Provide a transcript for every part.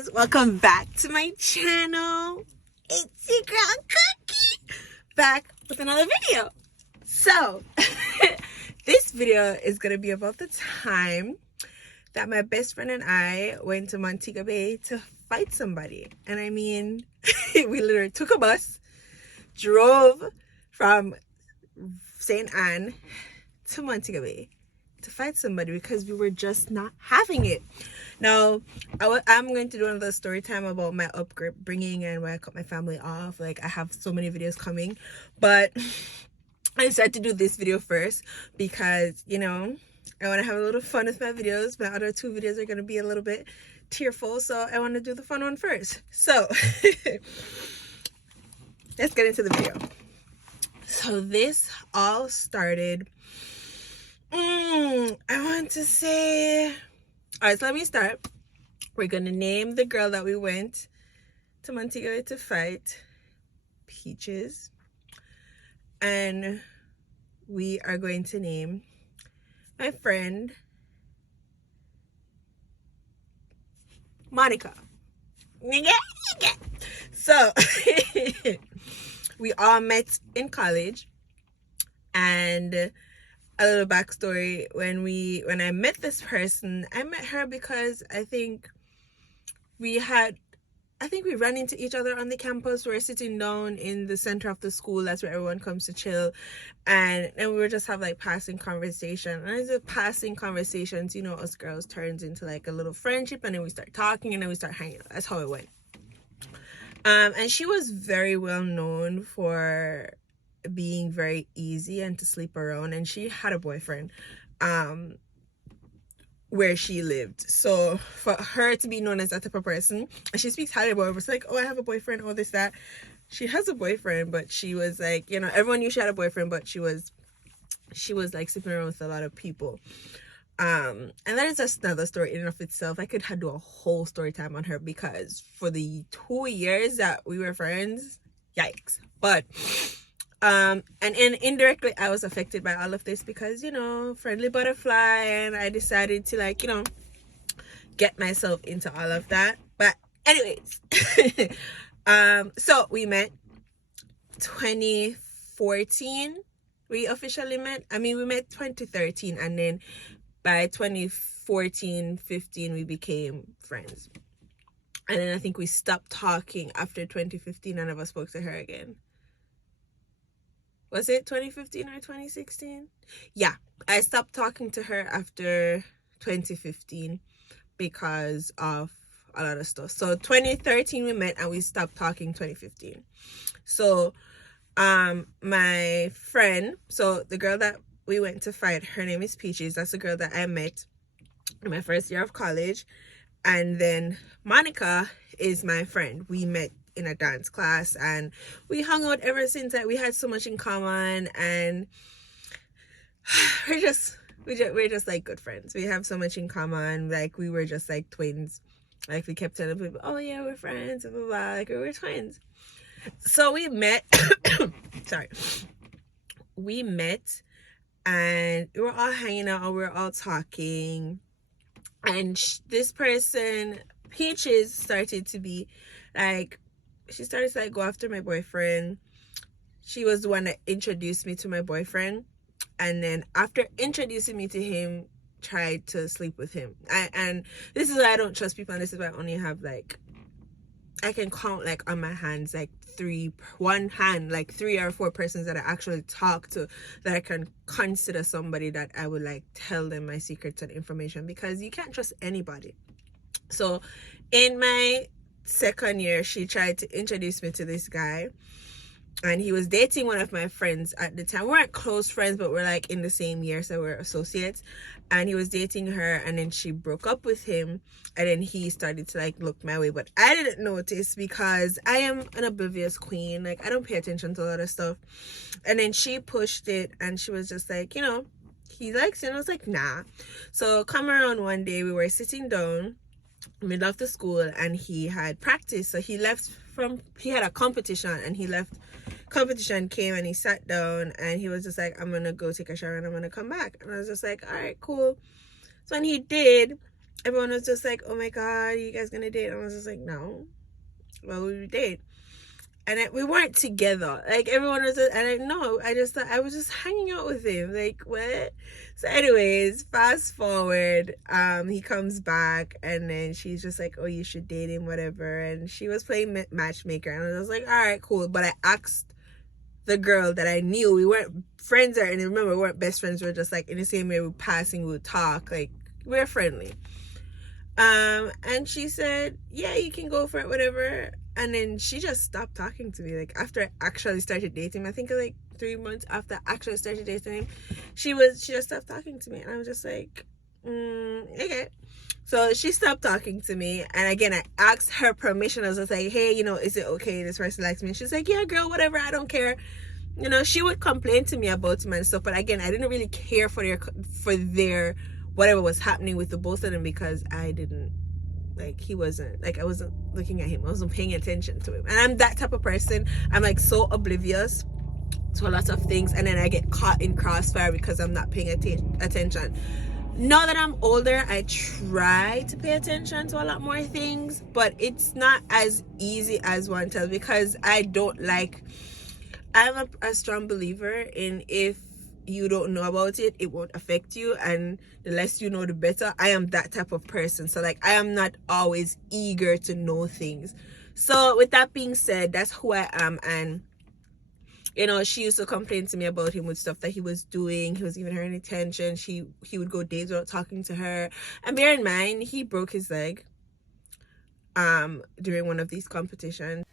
guys, welcome back to my channel. It's your girl Cookie, back with another video. So this video is gonna be about the time that my best friend and I went to Montego Bay to fight somebody. And I mean, we literally took a bus, drove from St. Anne to Montego Bay to fight somebody because we were just not having it. Now, I'm going to do another story time about my upbringing and where I cut my family off. Like, I have so many videos coming, but I decided to do this video first because, you know, I want to have a little fun with my videos. My other two videos are going to be a little bit tearful, so I want to do the fun one first. So let's get into the video. So this all started, I want to say, all right, so let me start. We're going to name the girl that we went to Montego to fight Peaches. And we are going to name my friend Monica. So we all met in college, and a little backstory, when I met this person, I met her because I think we ran into each other on the campus. We were sitting down in the center of the school. That's where everyone comes to chill. And we were just have like passing conversation. And as the passing conversations, you know, us girls turns into like a little friendship, and then we start talking, and then we start hanging out. That's how it went. And she was very well known for being very easy and to sleep around, and she had a boyfriend where she lived. So for her to be known as that type of person, and she speaks highly about it, it's like, oh, I have a boyfriend, all this, that. She has a boyfriend, but she was like, you know, everyone knew she had a boyfriend, but she was like sleeping around with a lot of people. And that is just another story in and of itself. I could do a whole story time on her, because for the 2 years that we were friends, yikes. But and indirectly I was affected by all of this because, you know, friendly butterfly, and I decided to, like, you know, get myself into all of that. But anyways, so we met 2014. We officially met. I mean, we met 2013, and then by 2014-15 we became friends. And then I think we stopped talking after 2015. I never spoke to her again. Was it 2015 or 2016? Yeah, I stopped talking to her after 2015 because of a lot of stuff. So 2013 we met, and we stopped talking 2015. So my friend, so the girl that we went to fight, her name is Peaches. That's the girl that I met in my first year of college. And then Monica is my friend. We met in a dance class, and we hung out ever since. That we had so much in common, and we're just like good friends. We have so much in common. Like, we were just like twins. Like, we kept telling people, oh yeah, we're friends, blah, blah, blah. Like, we were twins. So we met we met, and we were all hanging out, and we were all talking. And this person, Peaches, started to be like, she started to like go after my boyfriend. She was the one that introduced me to my boyfriend, and then after introducing me to him, tried to sleep with him. And this is why I don't trust people, and this is why I only have, like, I can count, like, on my hands, like, 3 or 4 persons that I actually talk to, that I can consider somebody that I would, like, tell them my secrets and information, because you can't trust anybody. So in my second year, she tried to introduce me to this guy, and he was dating one of my friends at the time. We weren't close friends, but we're like in the same year, so we're associates. And he was dating her, and then she broke up with him, and then he started to like look my way, but I didn't notice because I am an oblivious queen. Like, I don't pay attention to a lot of stuff. And then she pushed it, and she was just like, you know, he likes you. And I was like, nah. So come around one day, we were sitting down middle of the school, and he had practice. So he had a competition, and he left competition, came, and he sat down, and he was just like, I'm gonna go take a shower and I'm gonna come back. And I was just like, all right, cool. So when he did, everyone was just like, oh my god, you guys gonna date? And I was just like, no, well, we date. And we weren't together. Like, everyone was, and I know, I just thought I was just hanging out with him. Like, what? So anyways, fast forward, he comes back, and then she's just like, oh, you should date him, whatever. And she was playing matchmaker, and I was like, all right, cool. But I asked the girl that I knew, we weren't friends, or, and remember, we weren't best friends, we were just like in the same way, we were passing, we would talk, like, we're friendly. And she said, yeah, you can go for it, whatever. And then she just stopped talking to me. Like, after I actually started dating him, I think like 3 months after I actually started dating him, she just stopped talking to me. And I was just like, okay. So she stopped talking to me, and again, I asked her permission. I was just like, hey, is it okay, this person likes me? And she's like, yeah, girl, whatever, I don't care. She would complain to me about him and stuff, but again, I didn't really care for their whatever was happening with the both of them, because I didn't, like, he wasn't, like, I wasn't looking at him, I wasn't paying attention to him. And I'm that type of person. I'm like so oblivious to a lot of things, and then I get caught in crossfire because I'm not paying attention. Now that I'm older, I try to pay attention to a lot more things, but it's not as easy as one tells, because I'm a strong believer in, if you don't know about it, it won't affect you, and the less you know, the better. I am that type of person. So, like, I am not always eager to know things. So with that being said, that's who I am. And she used to complain to me about him with stuff that he was doing. He was giving her any attention. He would go days without talking to her. And bear in mind, he broke his leg during one of these competitions.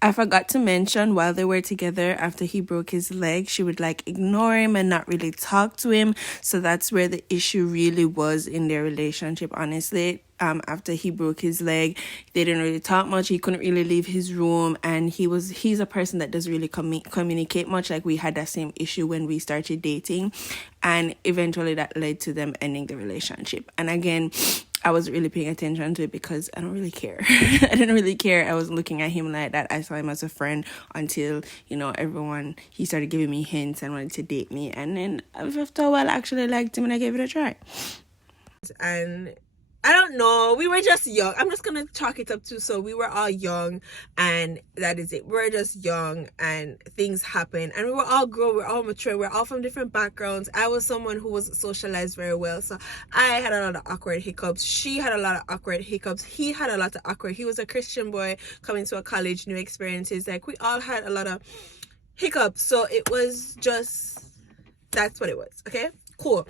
I forgot to mention, while they were together, after he broke his leg, she would like ignore him and not really talk to him. So that's where the issue really was in their relationship, honestly. After he broke his leg, they didn't really talk much. He couldn't really leave his room, and he's a person that doesn't really communicate much. Like, we had that same issue when we started dating, and eventually that led to them ending the relationship. And again, I wasn't really paying attention to it because I don't really care. I didn't really care. I wasn't looking at him like that. I saw him as a friend until, he started giving me hints and wanted to date me. And then after a while, I actually liked him and I gave it a try. And I don't know, we were just young. I'm just gonna chalk it up to, so we were all young, and that is it. We're just young, and things happen, and we were all grown, we're all mature, we're all from different backgrounds. I was someone who was socialized very well, so I had a lot of awkward hiccups. She had a lot of awkward hiccups. He had a lot of awkward. He was a Christian boy coming to a college, new experiences. Like, we all had a lot of hiccups. So it was just, that's what it was. Okay, cool.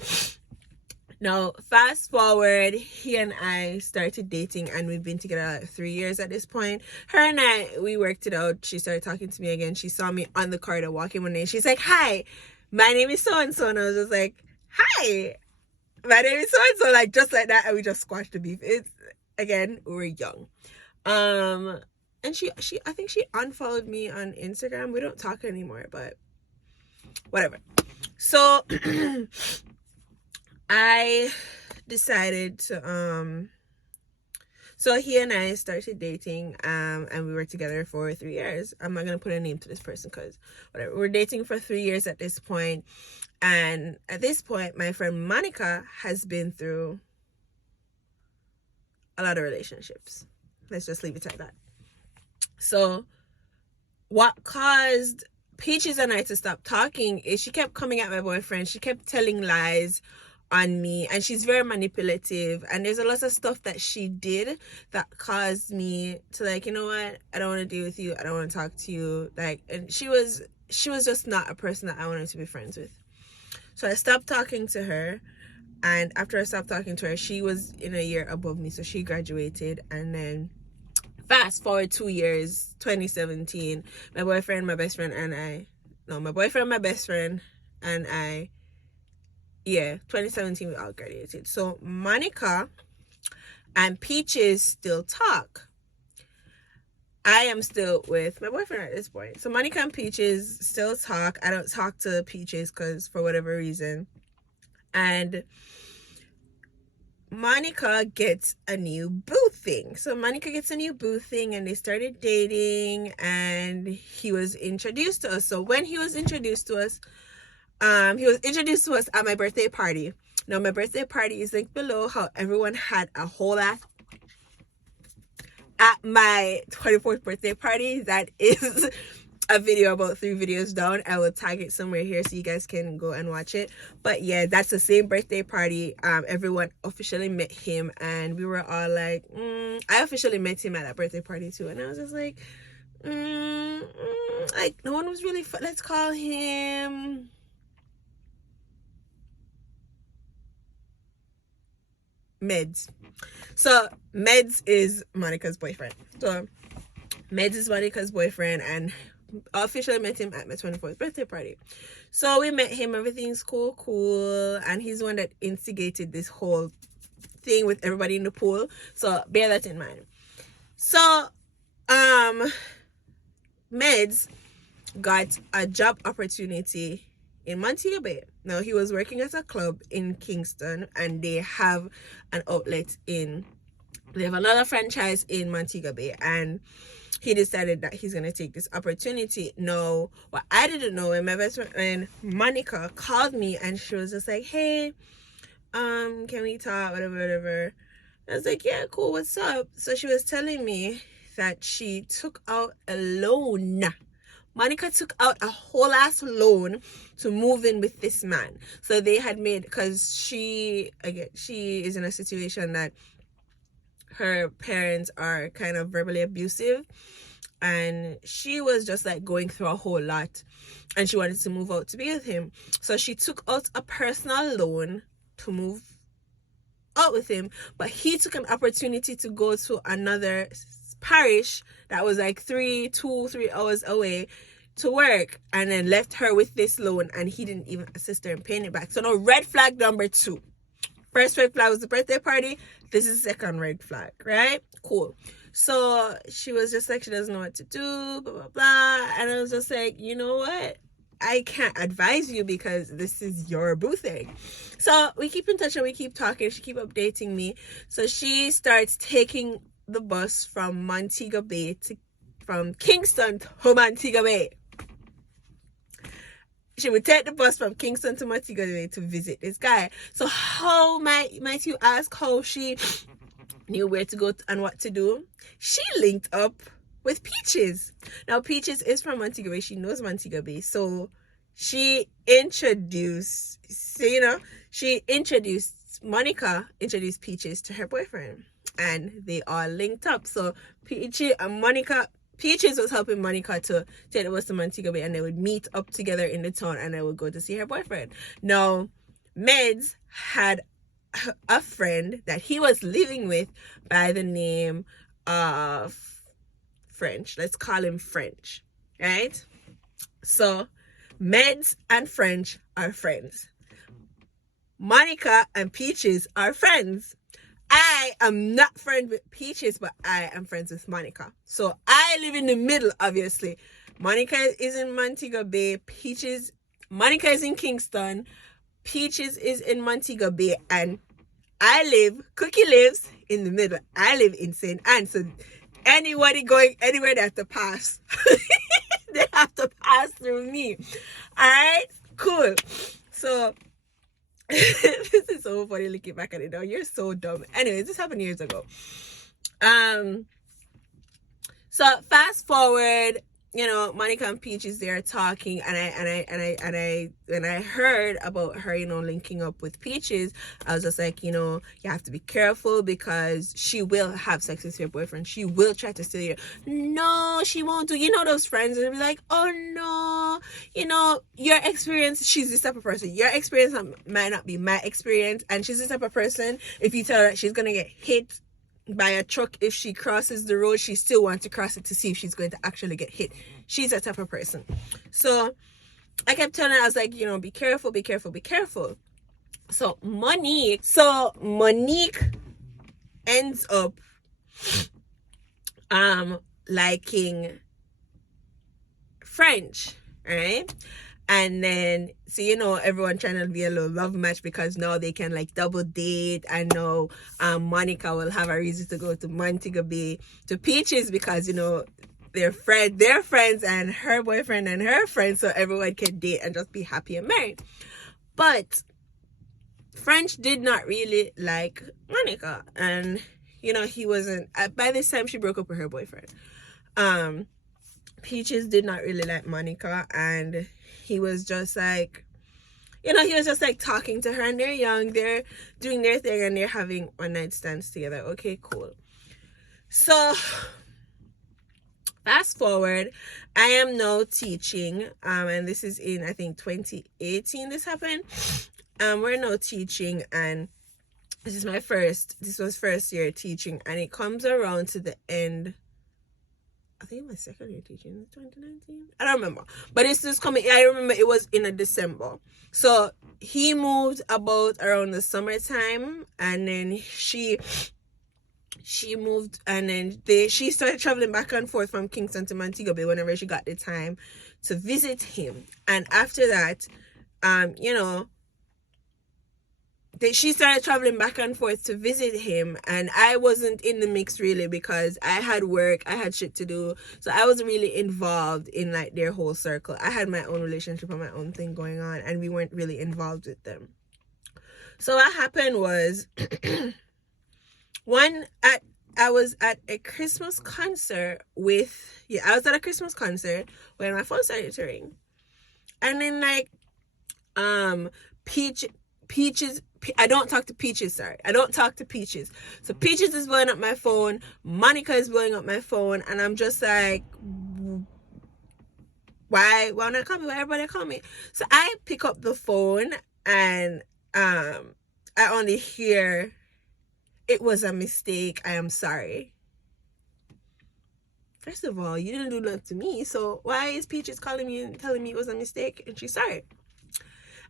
Now, fast forward, he and I started dating, and we've been together like 3 years at this point. Her and I, we worked it out. She started talking to me again. She saw me on the corridor walking one day. She's like, hi, my name is so-and-so. And I was just like, hi, my name is so-and-so. Like, just like that. And we just squashed the beef. It's, again, we were young. And I think she unfollowed me on Instagram. We don't talk anymore, but whatever. So I decided to so he and I started dating, and we were together for 3 years. I'm not gonna put a name to this person because whatever. We're dating for 3 years at this point, and at this point, my friend Monica has been through a lot of relationships. Let's just leave it at that. So what caused Peaches and I to stop talking is she kept coming at my boyfriend. She kept telling lies on me, and she's very manipulative, and there's a lot of stuff that she did that caused me to, like, you know what, I don't want to deal with you, I don't want to talk to you. Like, and she was just not a person that I wanted to be friends with. So I stopped talking to her, and after I stopped talking to her, she was in a year above me, so she graduated. And then fast forward 2 years, 2017, my boyfriend, my best friend, and I, yeah, 2017, we all graduated. So Monica and Peaches still talk. I am still with my boyfriend at this point. So Monica and Peaches still talk. I don't talk to Peaches because for whatever reason. And Monica gets a new boo thing. So Monica gets a new boo thing, and they started dating, and he was introduced to us. So when he was introduced to us at my birthday party. Now my birthday party is linked below, how everyone had a whole lot at my 24th birthday party. That is a video about 3 videos down. I will tag it somewhere here so you guys can go and watch it. But yeah, that's the same birthday party. Everyone officially met him, and we were all like, I officially met him at that birthday party too, and I was just like, like no one was really let's call him Meds. So Meds is Monica's boyfriend. So Meds is Monica's boyfriend, and I officially met him at my 24th birthday party. So we met him, everything's cool, and he's the one that instigated this whole thing with everybody in the pool. So bear that in mind. So Meds got a job opportunity in Montego Bay. Now he was working at a club in Kingston, and they have an outlet they have another franchise in Montego Bay, and he decided that he's gonna take this opportunity. No, what I didn't know, when my best friend Monica called me, and she was just like, hey, can we talk, whatever. I was like, yeah, cool, what's up? So she was telling me that she took out a loan. Monica took out a whole ass loan to move in with this man. So they had made, because she is in a situation that her parents are kind of verbally abusive, and she was just like going through a whole lot, and she wanted to move out to be with him. So she took out a personal loan to move out with him, but he took an opportunity to go to another parish that was like 3 hours away to work, and then left her with this loan, and he didn't even assist her in paying it back. So now, red flag number 2. First red flag was the birthday party. This is second red flag, right? Cool. So she was just like, she doesn't know what to do, blah, blah, blah. And I was just like, you know what? I can't advise you because this is your boo thing. So we keep in touch and we keep talking. She keep updating me. So she starts taking the bus from Montego Bay from Kingston to Montego Bay. She would take the bus from Kingston to Montego Bay to visit this guy. So how might you ask how she knew where to go and what to do? She linked up with Peaches. Now Peaches is from Montego Bay. She knows Montego Bay. So she introduced Monica introduced Peaches to her boyfriend, and they all linked up. So Peaches was helping Monica to take the bus to Montego Bay, and they would meet up together in the town, and they would go to see her boyfriend. Now, Meds had a friend that he was living with by the name of French. Let's call him French, right? So, Meds and French are friends. Monica and Peaches are friends. I am not friends with Peaches, but I am friends with Monica. So I live in the middle, obviously. Monica is in Montego Bay. Monica is in Kingston. Peaches is in Montego Bay. And Cookie lives in the middle. I live in St. Anne. So anybody going anywhere, they have to pass. They have to pass through me. Alright? Cool. So this is so funny looking back at it now. You're so dumb. Anyways, this happened years ago. So fast forward, Monica and Peaches, they're talking, and I heard about her, linking up with Peaches. I was just like, you have to be careful because she will have sex with your boyfriend. She will try to steal you. No, she won't do. Those friends will be like, oh no, your experience. She's this type of person. Your experience might not be my experience, and she's this type of person. If you tell her that she's gonna get hit by a truck if she crosses the road, she still wants to cross it to see if she's going to actually get hit. She's that type of person. So I kept telling her, I was like, be careful. So Monique ends up liking French, right? And then, so everyone trying to be a little love match because now they can double date. And now Monica will have a reason to go to Montego Bay to Peaches because they're friends, and her boyfriend and her friends, so everyone can date and just be happy and married. But French did not really like Monica, and he wasn't. By this time, she broke up with her boyfriend. Peaches did not really like Monica, and he was just like, he was just like talking to her, and they're young, they're doing their thing, and they're having one night stands together. Okay, cool. So fast forward, I am now teaching, and this is in, I think, 2018 this happened. We're now teaching, and this was first year teaching, and it comes around to the end. I think my second year teaching in 2019. I don't remember. But it's just coming. I remember it was in a December. So he moved about around the summertime, and then she moved, and then she started traveling back and forth from Kingston to Montego Bay whenever she got the time to visit him. And after that, she started traveling back and forth to visit him, and I wasn't in the mix really because I had work, I had shit to do, so I wasn't really involved in like their whole circle. I had my own relationship and my own thing going on, and we weren't really involved with them. So what happened was I was at a Christmas concert when my phone started to ring, and then like Peaches, I don't talk to Peaches. So Peaches is blowing up my phone, Monica is blowing up my phone, and I'm just like, why not call me? Why everybody call me? So I pick up the phone, and I only hear, "It was a mistake, I am sorry." First of all, you didn't do nothing to me, so why is Peaches calling me and telling me it was a mistake and she's sorry?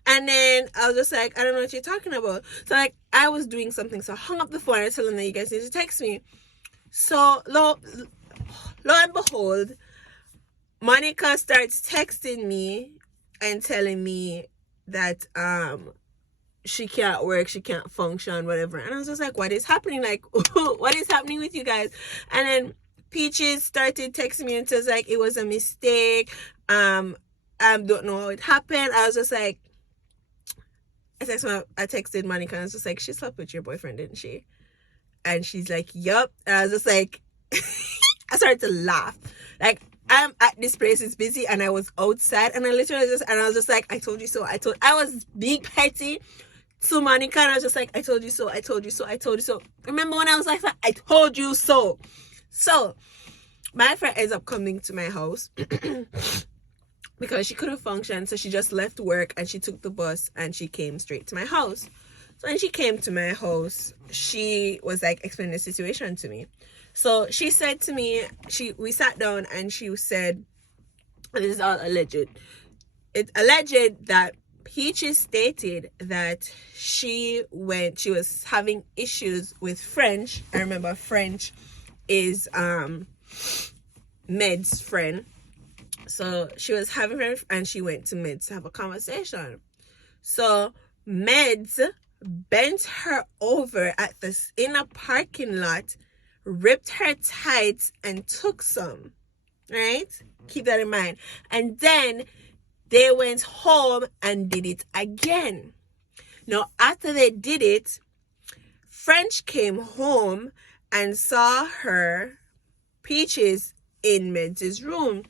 And then I was just like, I don't know what you're talking about. So like, I was doing something, so I hung up the phone and I told them that you guys need to text me. So lo and behold, Monica starts texting me and telling me that she can't work, she can't function, whatever. And I was just like, what is happening? Like, what is happening with you guys? And then Peaches started texting me and says like it was a mistake. I don't know how it happened. I was just like, I texted Monica and I was just like, she slept with your boyfriend, didn't she? And she's like, yup. And I was just like, I started to laugh. Like, I'm at this place, it's busy, and I was outside, and I was just like, I told you so. I was being petty to Monica, and I was just like, I told you so. Remember when I was like that? I told you so. So, my friend ends up coming to my house because she couldn't function, so she just left work and she took the bus and she came straight to my house. So when she came to my house, she was like explaining the situation to me. So she said to me, we sat down and she said, this is all alleged. It's alleged that Peaches stated that she was having issues with French. I remember French is Med's friend. So she was having her, and she went to Meds to have a conversation. So Meds bent her over in a parking lot, ripped her tights, and took some. Right? Keep that in mind. And then they went home and did it again. Now, after they did it, French came home and saw Peaches in Meds' room.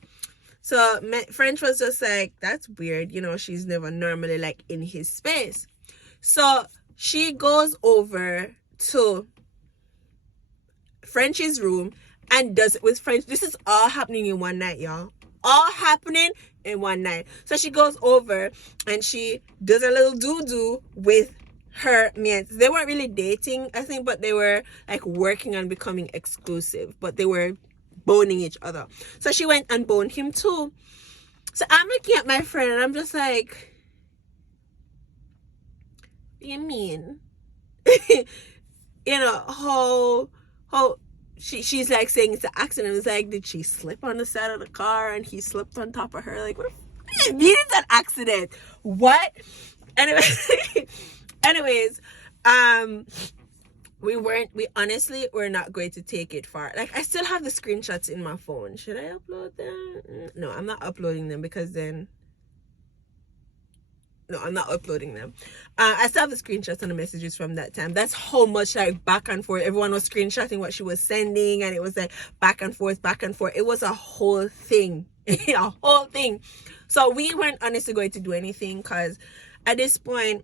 So French was just like, that's weird. She's never normally like in his space. So she goes over to French's room and does it with French. This is all happening in one night, y'all. All happening in one night. So she goes over and she does a little doo-doo with her man. They weren't really dating, I think, but they were like working on becoming exclusive. But they were boning each other. So she went and boned him too. So I'm looking at my friend and I'm just like, what do you mean? How she's like saying it's an accident. It's like, did she slip on the side of the car and he slipped on top of her? Like, what do you mean it's an accident? What? Anyways, we honestly were not going to take it far. Like, I still have the screenshots in my phone. Should I upload them? No, I'm not uploading them because then No, I'm not uploading them. I still have the screenshots and the messages from that time. That's how much like back and forth. Everyone was screenshotting what she was sending, and it was like back and forth, back and forth. It was a whole thing. A whole thing. So we weren't honestly going to do anything because at this point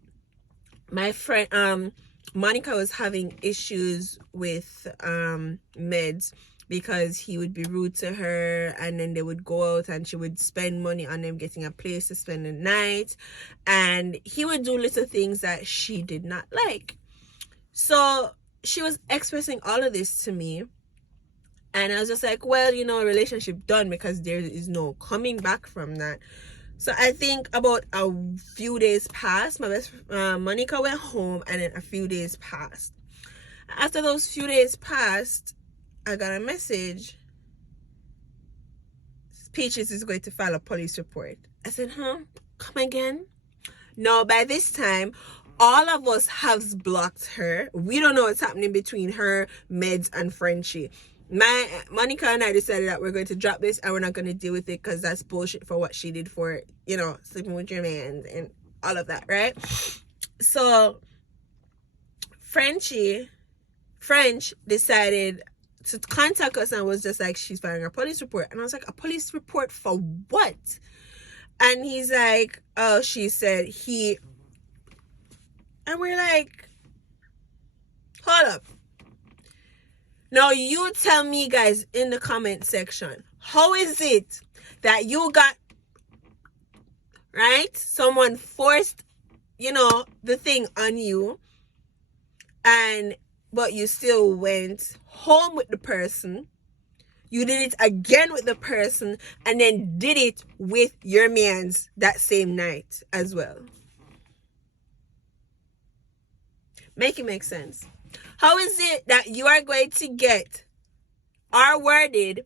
my friend Monica was having issues with meds because he would be rude to her, and then they would go out and she would spend money on them getting a place to spend the night, and he would do little things that she did not like. So she was expressing all of this to me, and I was just like, well, you know, relationship done, because there is no coming back from that. So I think about a few days passed. My best Monica went home, and then a few days passed. After those few days passed, I got a message. Peaches is going to file a police report. I said, huh? Come again? No, by this time, all of us have blocked her. We don't know what's happening between her, Meds, and Frenchie. Monica and I decided that we're going to drop this and we're not going to deal with it because that's bullshit for what she did for, you know, sleeping with your man and all of that, right? So French decided to contact us and was just like, she's filing a police report. And I was like, a police report for what? And he's like, oh, she said he... And we're like, hold up. Now you tell me, guys, in the comment section, how is it that you got, right? Someone forced, you know, the thing on you, but you still went home with the person. You did it again with the person, and then did it with your mans that same night as well. Make it make sense. How is it that you are going to get R-worded,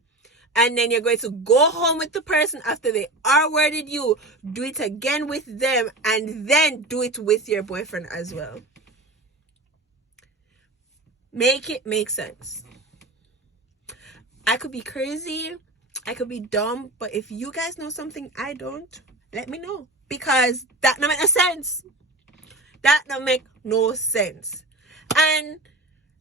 and then you're going to go home with the person after they R-worded you, do it again with them, and then do it with your boyfriend as well? Make it make sense. I could be crazy, I could be dumb, but if you guys know something I don't, let me know, because that don't make no sense. That don't make no sense. And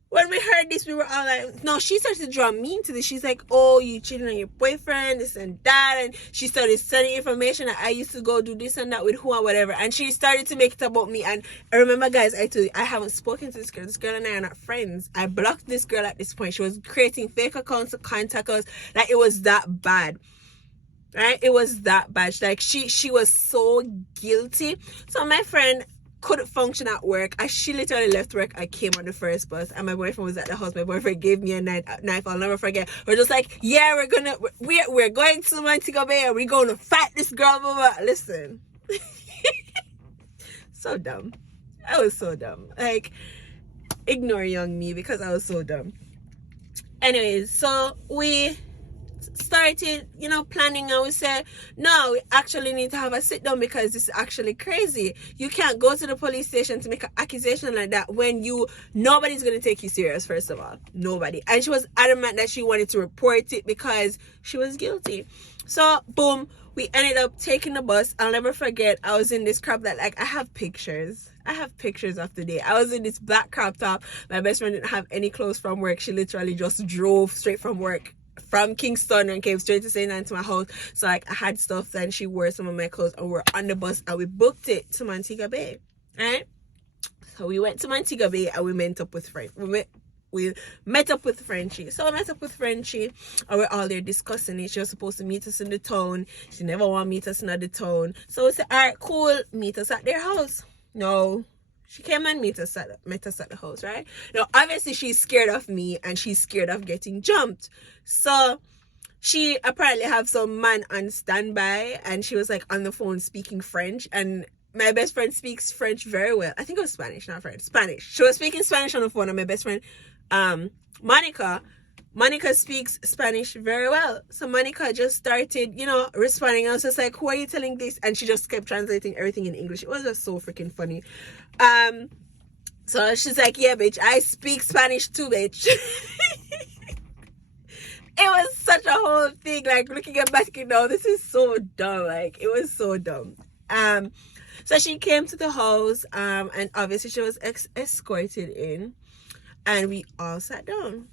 when we heard this, we were all like, no, she started to draw me into this. She's like, oh, you cheating on your boyfriend, this and that. And she started sending information that I used to go do this and that with who and whatever. And she started to make it about me. And I remember, guys, I told you, I haven't spoken to this girl. This girl and I are not friends. I blocked this girl at this point. She was creating fake accounts to contact us. Like, it was that bad. Right? It was that bad. Like, she was so guilty. So my friend couldn't function at work. She literally left work. I came on the first bus, and my boyfriend was at the house. My boyfriend gave me a knife. I'll never forget. We're just like, yeah, we're going to Montego Bay, and we're going to fight this girl. Blah, blah. Listen, so dumb. I was so dumb. Like, ignore young me because I was so dumb. Anyways, so we started, you know, planning, and we said, no, we actually need to have a sit down because this is actually crazy. You can't go to the police station to make an accusation like that when nobody's going to take you serious. First of all, nobody. And she was adamant that she wanted to report it because she was guilty. So boom, we ended up taking the bus. I'll never forget, I was in this crop that, like, I have pictures of the day. I was in this black crop top. My best friend didn't have any clothes from work. She literally just drove straight from work from Kingston and came straight to St. Anne to my house. So, like, I had stuff, and she wore some of my clothes, and we're on the bus, and we booked it to Montego Bay, right? So we went to Montego Bay, and we met up with we met up with Frenchie. So I met up with Frenchie, and we're all there discussing it. She was supposed to meet us in the town. She never want to meet us in the town. So we said, all right, cool, meet us at their house. No, she came and met us at the house, right? Now, obviously, she's scared of me, and she's scared of getting jumped. So she apparently have some man on standby, and she was, like, on the phone speaking French. And my best friend speaks French very well. I think it was Spanish, not French. Spanish. She was speaking Spanish on the phone, and my best friend, Monica speaks Spanish very well. So Monica just started, you know, responding. I was just like, who are you telling this? And she just kept translating everything in English. It was just so freaking funny. So she's like, yeah, bitch, I speak Spanish too, bitch. It was such a whole thing. Like, looking at back now, this is so dumb. Like, it was so dumb. So she came to the house, and obviously she was escorted in, and we all sat down.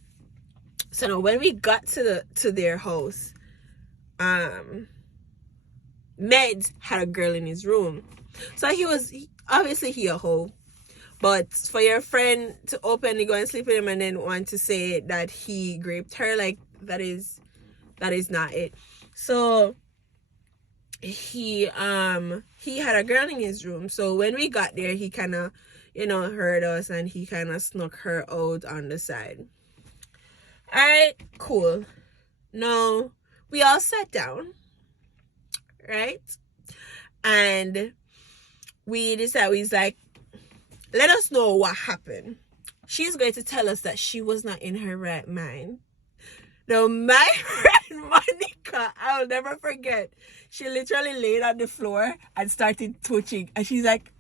So now when we got to their house, Meds had a girl in his room. So obviously he a hoe. But for your friend to openly go and sleep with him and then want to say that he raped her, like, that is not it. So he had a girl in his room. So when we got there, he kind of, heard us, and he kind of snuck her out on the side. All right, cool. Now we all sat down, right? And we decided, we was like, let us know what happened. She's going to tell us that she was not in her right mind. Now, my friend Monica, I'll never forget, she literally laid on the floor and started twitching. And she's like,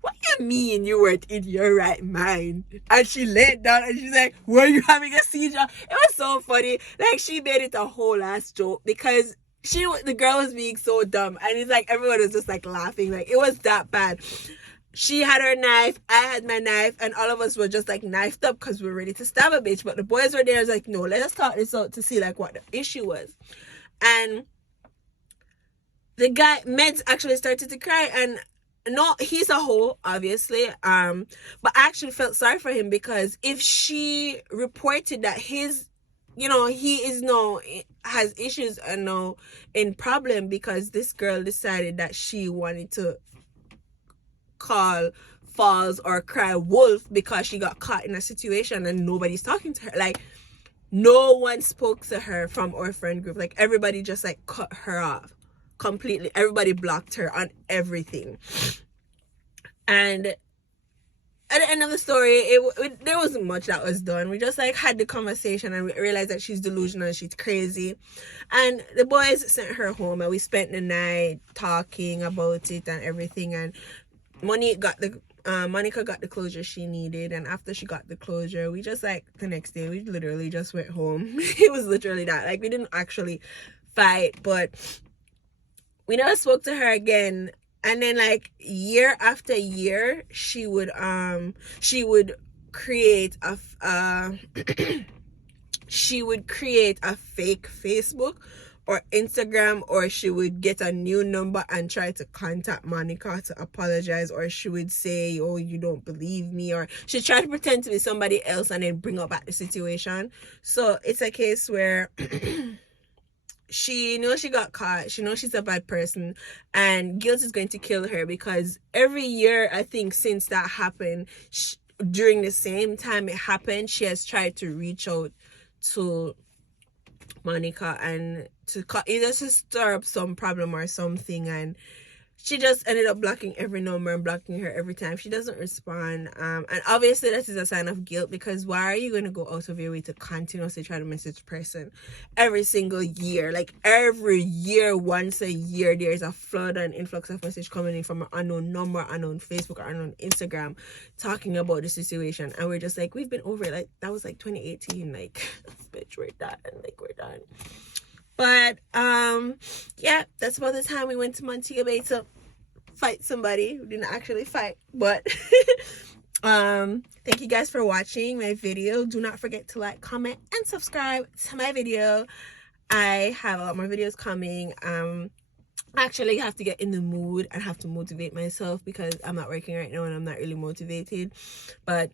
what do you mean you weren't in your right mind? And she laid down and she's like, were you having a seizure? It was so funny. Like, she made it a whole ass joke because the girl was being so dumb. And it's like, everyone was just like laughing. Like, it was that bad. She had her knife, I had my knife, and all of us were just like knifed up because we were ready to stab a bitch. But the boys were there. I was like, no, let us talk this out to see like what the issue was. And the guy, Meds, actually started to cry, and no, he's a hoe, obviously. But I actually felt sorry for him, because if she reported that his, he has issues and no in problem because this girl decided that she wanted to call false or cry wolf because she got caught in a situation and nobody's talking to her. Like, no one spoke to her from our friend group. Like, everybody just like cut her off completely. Everybody blocked her on everything. And at the end of the story, there wasn't much that was done. We just like had the conversation and we realized that she's delusional, she's crazy. And the boys sent her home, and we spent the night talking about it and everything. And Monica got the closure she needed, and after she got the closure, we just like the next day we literally just went home. It was literally that. Like, we didn't actually fight, but we never spoke to her again. And then like year after year, she would create a fake Facebook or Instagram, or she would get a new number and try to contact Monica to apologize, or she would say, oh, you don't believe me, or she tried to pretend to be somebody else and then bring up back the situation. So it's a case where she knows she got caught, she knows she's a bad person, and guilt is going to kill her, because every year, I think since that happened, during the same time it happened, she has tried to reach out to Monica and to either to stir up some problem or something, and she just ended up blocking every number and blocking her every time she doesn't respond. And obviously that is a sign of guilt, because why are you going to go out of your way to continuously try to message person every single year? Like, every year, once a year, there's a flood and influx of message coming in from an unknown number, unknown Facebook, or unknown Instagram, talking about the situation. And we're just like, we've been over it. Like, that was like 2018. Like, bitch, we're done. Like, we're done. But yeah, that's about the time we went to Montego Bay to fight somebody. We didn't actually fight, but thank you guys for watching my video. Do not forget to like, comment, and subscribe to my video. I have a lot more videos coming. Actually have to get in the mood and have to motivate myself, because I'm not working right now and I'm not really motivated, but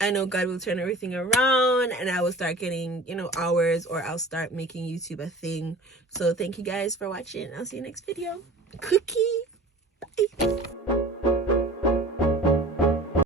I know God will turn everything around and I will start getting, hours, or I'll start making YouTube a thing. So thank you guys for watching. I'll see you next video. Cookie.